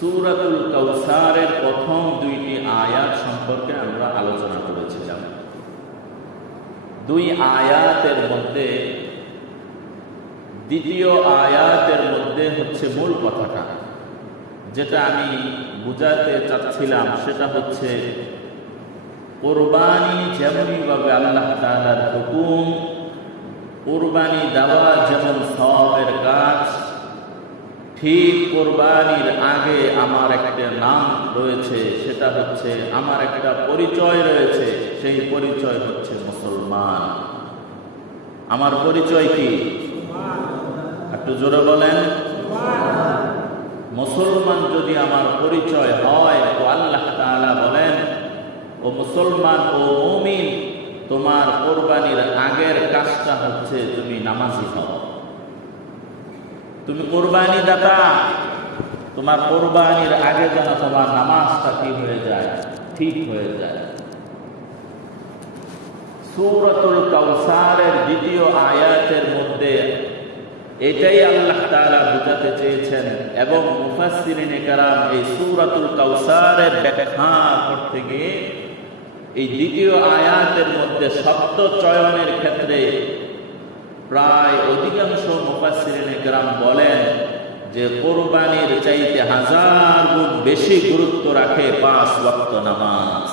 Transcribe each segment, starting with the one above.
সুরাতুল কৌসারের প্রথম দুইটি আয়াত সম্পর্কে আমরা আলোচনা করেছিলাম। দুই আয়াতের মধ্যে, দ্বিতীয় আয়াতের মধ্যে হচ্ছে মূল কথাটা। যেটা আমি বুঝাতে চাচ্ছিলাম, সেটা হচ্ছে, কোরবানি যেমনইভাবে আল্লাহ তালার হুকুম, কোরবানি দেওয়া যেমন সবের কাজ, ঠিক কোরবানির আগে আমার একটা নাম রয়েছে, সেটা হচ্ছে, আমার একটা পরিচয় রয়েছে, সেই পরিচয় হচ্ছে মুসলমান। আমার পরিচয় কি? একটু জোরে বলেন। মুসলমান যদি আমার পরিচয় হয়, তো আল্লাহ বলেন, ও মুসলমান, ও মুমিন, তোমার কোরবানির আগের কাজটা হচ্ছে তুমি নামাজি হও। তুমি কোরবানি দাতা। তোমার কোরবানির আগে যেন তোমার নামাজটা কি হয়ে যায়, ঠিক হয়ে যায়। সূরাতুল কাউসারের দ্বিতীয় আয়াতের মধ্যে এটাই আল্লাহ তাআলা বোঝাতে চেয়েছেন এবং মুফাসসিরিনে কারাম এই সূরাতুল কাউসারের ব্যাখ্যা করতে গিয়ে এই দ্বিতীয় আয়াতের মধ্যে শব্দ চয়নের ক্ষেত্রে প্রায় অধিকাংশ কারাম বলেন যে কোরবানির চাইতে হাজার গুণ বেশি গুরুত্ব রাখে পাঁচ ওয়াক্ত নামাজ।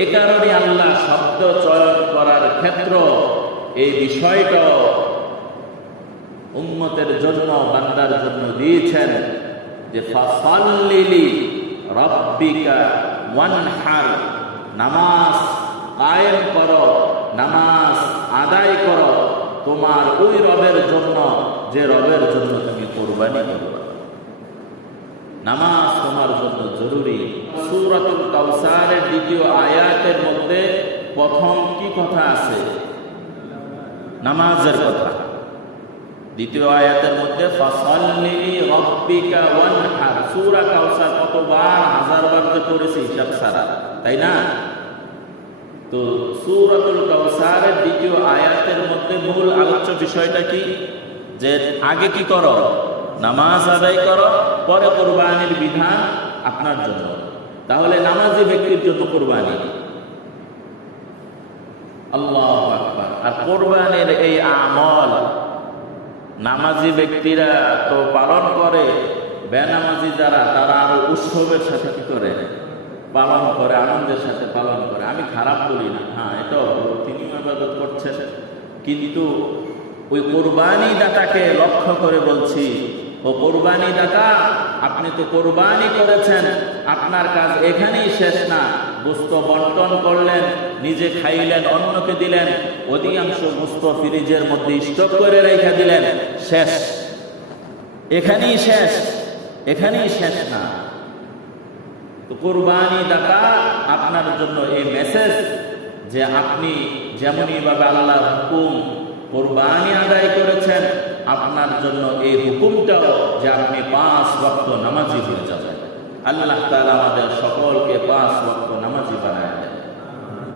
এ কারণে আল্লাহ শব্দ চয়ন করার ক্ষেত্র এই বিষয়টা উম্মতের জন্য, বান্দার জন্য দিয়েছেন যে নামাজ কায়েম করো। নামাজ আদায় করো। তোমার ওই রবের জন্য, যে রবের জন্য তুমি কোরবানি করবে নামাজ তোমার জন্য জরুরি। সূরাতুল কাউসারের দ্বিতীয় আয়াতের মধ্যে প্রথম কি কথা আছে? নামাজের কথা। দ্বিতীয় আয়াতের মধ্যে কতবার হাজার বার যে পড়েছি হিসাব সারা তাই না? তো সূরাতুল কাউসারের দ্বিতীয় আয়াতের মধ্যে মূল আলোচ্য বিষয়টা কি? যে আগে কি করো? নামাজ আদায় করো, পরে কোরবানির বিধান আপনার জন্য। তাহলে নামাজি ব্যক্তির জন্য কোরবানি। আল্লাহ আর কোরবানির এই আমল, নামাজি ব্যক্তিরা তো পালন করে, বেনামাজি যারা, তারা আরও উৎসবের সাথে কি করে? পালন করে, আনন্দের সাথে পালন করে। আমি খারাপ বলি না। হ্যাঁ এটাও তিনি ইবাদত করছেন। কিন্তু ওই কোরবানি দাতাকে লক্ষ্য করে বলছি, ও কোরবানি দাতা আপনি তো কোরবানি করেছেন। আপনার কাজ এখানেই শেষ না। গোস্ত বন্টন করলেন, নিজে খাইলেন, অন্যকে দিলেন। অধিকাংশ গোস্ত ফ্রিজের মধ্যে স্টক করে রেখে দিলেন। শেষ। এখানেই শেষ। এখানেই শেষ না। কোরবানি দাতা আপনার জন্য এই মেসেজ যে আপনি যেমনই ভাবে আল্লাহর হুকুম কোরবানি আদায় করেছেন, আপনার জন্য এই হুকুমটাও যে আপনি পাঁচ বক্ত নামাজি হয়ে যাবেন। আল্লাহ তালা আমাদের সকলকে পাঁচ বক্ত নামাজি বানায়।